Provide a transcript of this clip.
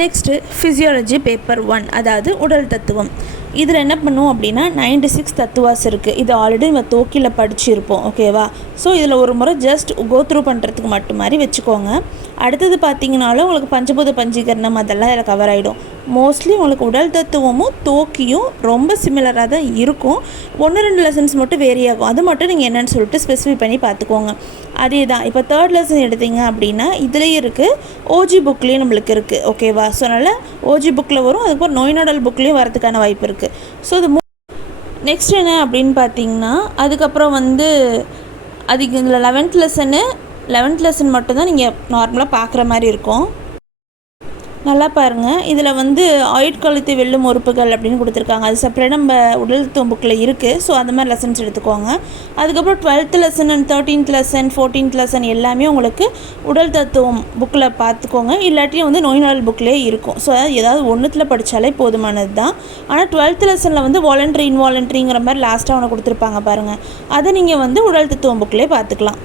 Next physiology paper 1, அதாவது உடல் தத்துவம். இதில் என்ன பண்ணுவோம் அப்படின்னா 96 தத்துவாஸ் இருக்குது. இது ஆல்ரெடி நம்ம தோக்கியில் படிச்சிருப்போம், ஓகேவா? ஸோ இதில் ஒரு முறை ஜஸ்ட் கோத்ரூ பண்ணுறதுக்கு மட்டும் மாதிரி வச்சுக்கோங்க. அடுத்தது பார்த்திங்கனாலும் உங்களுக்கு பஞ்சபூத பஞ்சீகரணம் அதெல்லாம் இதில் கவர் ஆகிடும். மோஸ்ட்லி உங்களுக்கு உடல் தத்துவமும் தோக்கியும் ரொம்ப சிமிலராக தான் இருக்கும். 1-2 லெசன்ஸ் மட்டும் வேரி ஆகும். அது மட்டும் நீங்கள் என்னென்னு சொல்லிட்டு ஸ்பெசிஃபை பண்ணி பார்த்துக்கோங்க. அதே தான் இப்போ 3rd லெசன் எடுத்திங்க அப்படின்னா இதுலேயும் இருக்குது, ஓஜி புக்லேயும் நம்மளுக்கு இருக்குது, ஓகேவா? ஸோ அதனால் ஓஜி புக்கில் வரும், அதுக்கப்புறம் நோய் நாடல் புக்லேயும் வரதுக்கான வாய்ப்பு இருக்குது. ஸோ இது நெக்ஸ்ட் என்ன அப்படின்னு பார்த்தீங்கன்னா அதுக்கப்புறம் அதுக்கு இதில் 11th லெசன் மட்டும்தான் நீங்கள் நார்மலாக பார்க்குற மாதிரி இருக்கும். நல்லா பாருங்கள், இதில் ஆயுட்காலத்தை வெல்லும் உறுப்புகள் அப்படின்னு கொடுத்துருக்காங்க. அது செப்பரேட் நம்ம உடல் தத்துவம் புக்கில் இருக்குது. ஸோ அந்த மாதிரி லெசன்ஸ் எடுத்துக்கோங்க. அதுக்கப்புறம் 12th lesson and 13th lesson 14th lesson எல்லாமே உங்களுக்கு உடல் தத்துவம் புக்கில் பார்த்துக்கோங்க. இல்லாட்டியும் நோய் நாள் புக்கிலே இருக்கும். ஸோ ஏதாவது ஒன்றுத்தில் படித்தாலே போதுமானது தான். ஆனால் 12th லெசனில் வாலண்டரி இன்வாலண்டரிங்கிற மாதிரி லாஸ்ட்டாக ஒன்று கொடுத்துருப்பாங்க பாருங்கள். அதை நீங்கள் உடல் தத்துவம் புக்கிலே பார்த்துக்கலாம்.